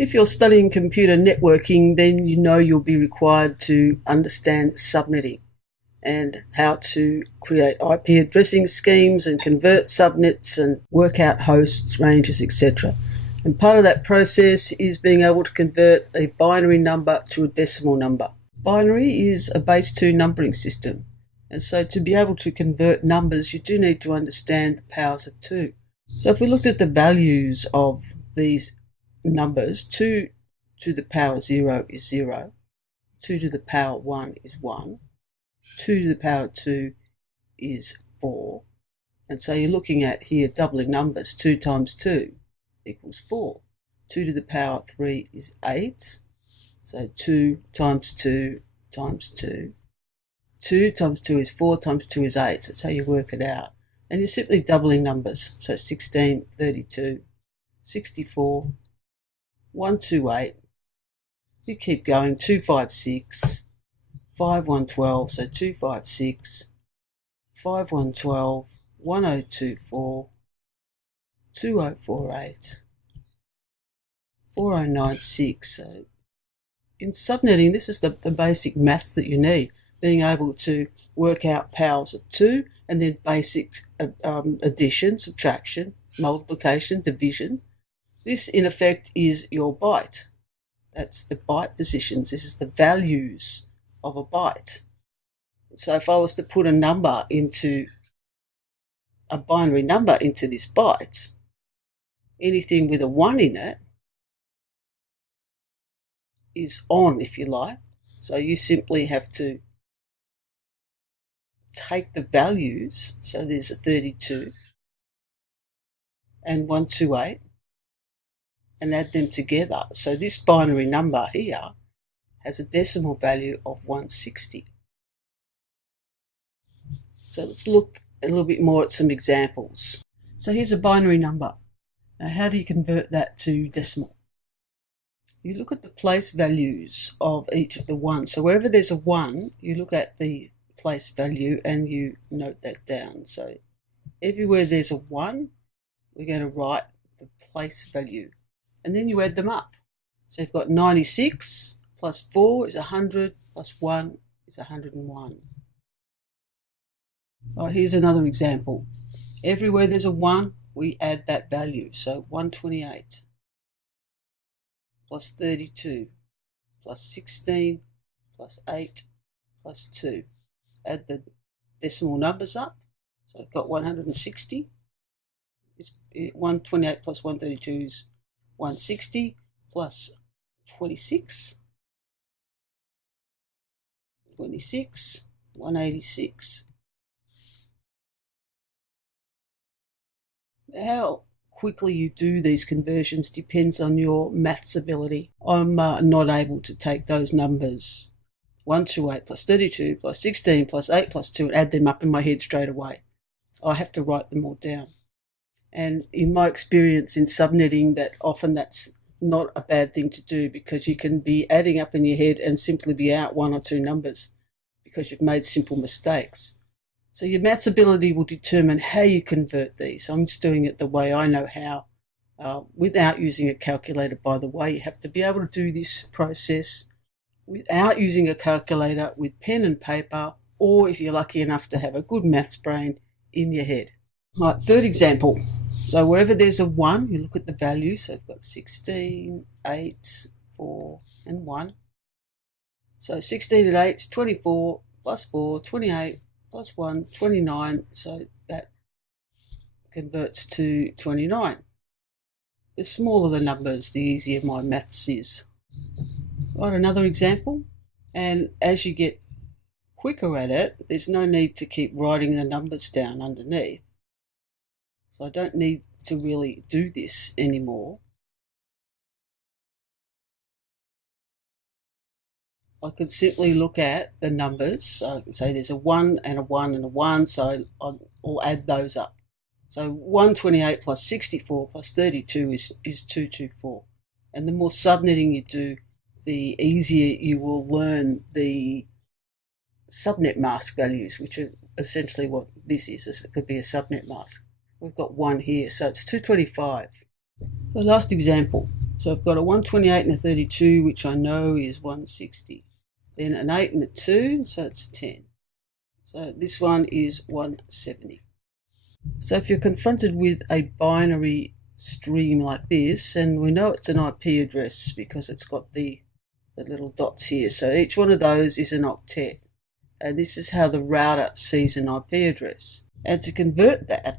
If you're studying computer networking, then you know you'll be required to understand subnetting and how to create IP addressing schemes and convert subnets and work out hosts, ranges, etc. And part of that process is being able to convert a binary number to a decimal number. Binary is a base 2 numbering system. And so to be able to convert numbers, you do need to understand the powers of 2. So if we looked at the values of these numbers, 2 to the power 0 is 0, 2 to the power 1 is 1, 2 to the power 2 is 4. And so you're looking at here doubling numbers. 2 times 2 equals 4. 2 to the power 3 is 8. So 2 times 2 times 2. 2 times 2 is 4, times 2 is 8. So that's how you work it out. And you're simply doubling numbers. So 16, 32, 64, 128. You keep going. 256, 5112. So 256, 5112, 1024, 2048, 4096. So in subnetting, this is the basic maths that you need, being able to work out powers of 2 and then basic addition, subtraction, multiplication, division. This, in effect, is your byte. That's the byte positions. This is the values of a byte. So if I was to put a number into a binary number into this byte, anything with a 1 in it is on, if you like. So you simply have to take the values, so there's a 32 and 128, and add them together. So this binary number here has a decimal value of 160. So let's look a little bit more at some examples. So here's a binary number. Now how do you convert that to decimal? You look at the place values of each of the ones. So wherever there's a 1, you look at the place value and you note that down. So everywhere there's a 1, we're going to write the place value. And then you add them up. So you've got 96 plus 4 is 100 plus 1 is 101. Right, here's another example. Everywhere there's a 1, we add that value. So 128 plus 32 plus 16 plus 8 plus 2. Add the decimal numbers up. So I've got 160. 128 plus 132 is 160 plus 26. 26, 186. How quickly you do these conversions depends on your maths ability. I'm not able to take those numbers, 128 plus 32 plus 16 plus 8 plus 2, and add them up in my head straight away. I have to write them all down. And in my experience in subnetting, that often that's not a bad thing to do, because you can be adding up in your head and simply be out 1 or 2 numbers because you've made simple mistakes. So your maths ability will determine how you convert these. I'm just doing it the way I know how, without using a calculator, by the way. You have to be able to do this process without using a calculator, with pen and paper, or if you're lucky enough to have a good maths brain, in your head. Right, third example. So wherever there's a 1, you look at the values. So I've got 16, 8, 4, and 1. So 16 and 8 is 24, plus 4, 28, plus 1, 29. So that converts to 29. The smaller the numbers, the easier my maths is. Right, another example. And as you get quicker at it, there's no need to keep writing the numbers down underneath. So I don't need to really do this anymore. I can simply look at the numbers. So I can say there's a 1 and a 1 and a 1, so I'll add those up. So 128 plus 64 plus 32 is 224. And the more subnetting you do, the easier you will learn the subnet mask values, which are essentially what this is. It could be a subnet mask. We've got 1 here, so it's 225. The last example. So I've got a 128 and a 32, which I know is 160. Then an 8 and a 2, so it's 10. So this one is 170. So if you're confronted with a binary stream like this, and we know it's an IP address because it's got the little dots here. So each one of those is an octet. And this is how the router sees an IP address. And to convert that,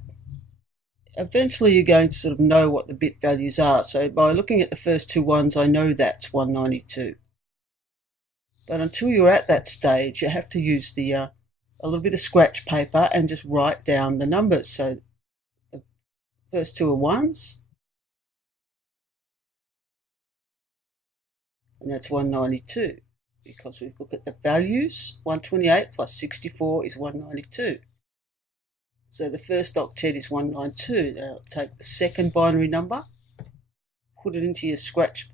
eventually you're going to sort of know what the bit values are. So by looking at the first two ones, I know that's 192. But until you're at that stage, you have to use a little bit of scratch paper and just write down the numbers. So the first two are ones, and that's 192. Because we look at the values, 128 plus 64 is 192. So the first octet is 192. Now take the second binary number, put it into your scratch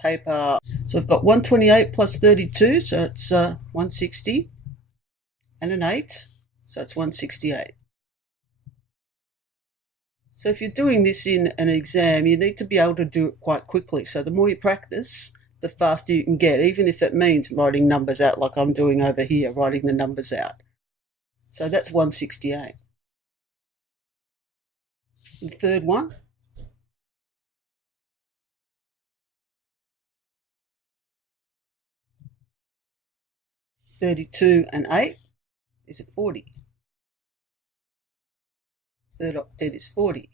paper. So I've got 128 plus 32, so it's 160, and an 8, so it's 168. So if you're doing this in an exam, you need to be able to do it quite quickly. So the more you practice, the faster you can get, even if it means writing numbers out like I'm doing over here, writing the numbers out. So that's 168. The third one, (32) and 8 is a 40. Third octet is 40.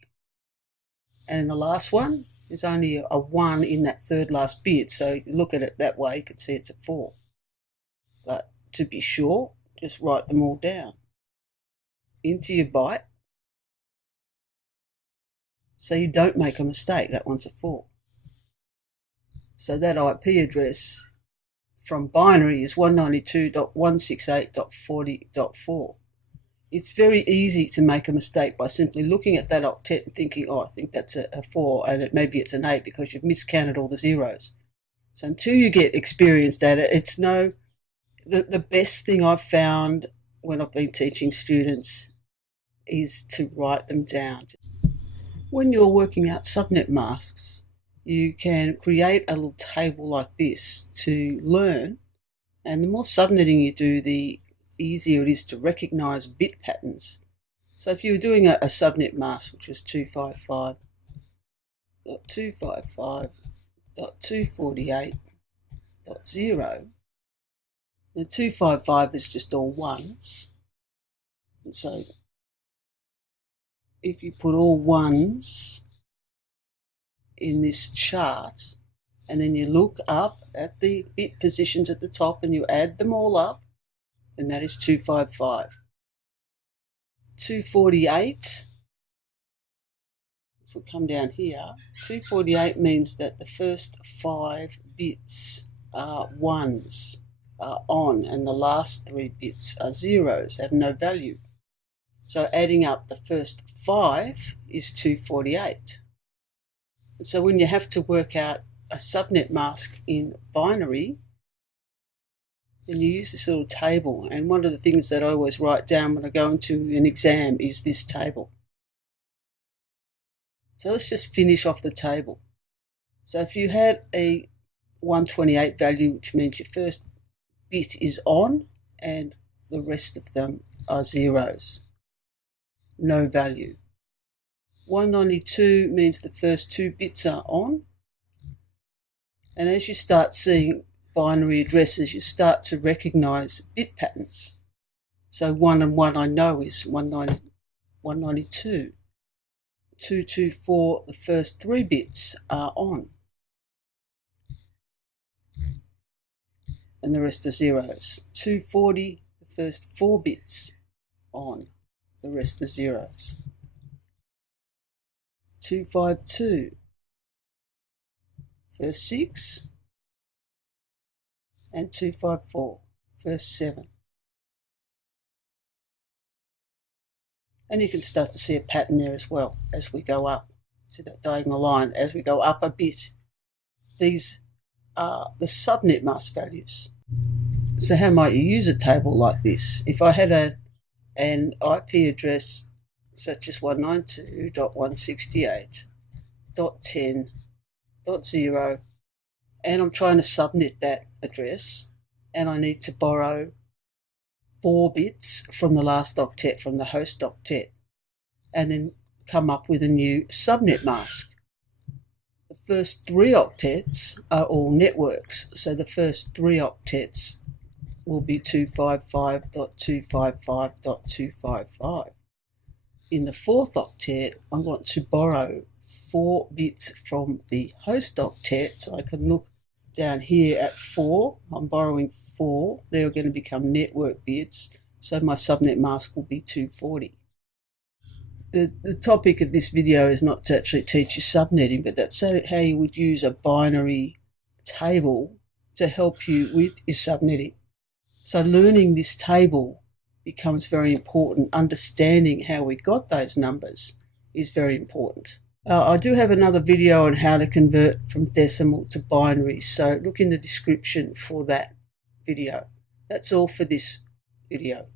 And in the last one, there's only a 1 in that third last bit, so you look at it that way, you can see it's a 4. But to be sure, just write them all down into your byte so you don't make a mistake. That one's a 4. So that IP address from binary is 192.168.40.4. It's very easy to make a mistake by simply looking at that octet and thinking, oh, I think that's a 4, and maybe it's an 8 because you've miscounted all the zeros. So until you get experienced at it, it's the best thing I've found when I've been teaching students is to write them down. When you're working out subnet masks, you can create a little table like this to learn, and the more subnetting you do, the easier it is to recognize bit patterns. So if you were doing a subnet mask, which was 255.255.248.0, the 255 is just all ones. And so if you put all ones in this chart, and then you look up at the bit positions at the top and you add them all up, and that is 255. 248, if we come down here, 248 means that the first 5 bits are ones, are on, and the last 3 bits are zeros, have no value. So adding up the first 5 is 248. And so when you have to work out a subnet mask in binary, then you use this little table. And one of the things that I always write down when I go into an exam is this table. So let's just finish off the table. So if you had a 128 value, which means your first bit is on and the rest of them are zeros, no value. 192 means the first 2 bits are on. And as you start seeing binary addresses, you start to recognize bit patterns. So 1 and 1 I know is 192. 224, the first 3 bits are on. And the rest are zeros. 240, the first 4 bits on. The rest are zeros. 252, first 6, and 254, first 7. And you can start to see a pattern there as well as we go up. See that diagonal line? As we go up a bit, these are the subnet mask values. So how might you use a table like this? If I had an IP address such as 192.168.10 .0, and I'm trying to subnet that address, and I need to borrow 4 bits from the last octet, from the host octet, and then come up with a new subnet mask. The first 3 octets are all networks, so the first 3 octets will be 255.255.255. In the 4th octet, I want to borrow 4 bits from the host octet, so I can look down here at 4. I'm borrowing 4. They're going to become network bits, so my subnet mask will be 240. The topic of this video is not to actually teach you subnetting, but that's how you would use a binary table to help you with your subnetting. So learning this table becomes very important. Understanding how we got those numbers is very important. I do have another video on how to convert from decimal to binary, so look in the description for that video. That's all for this video.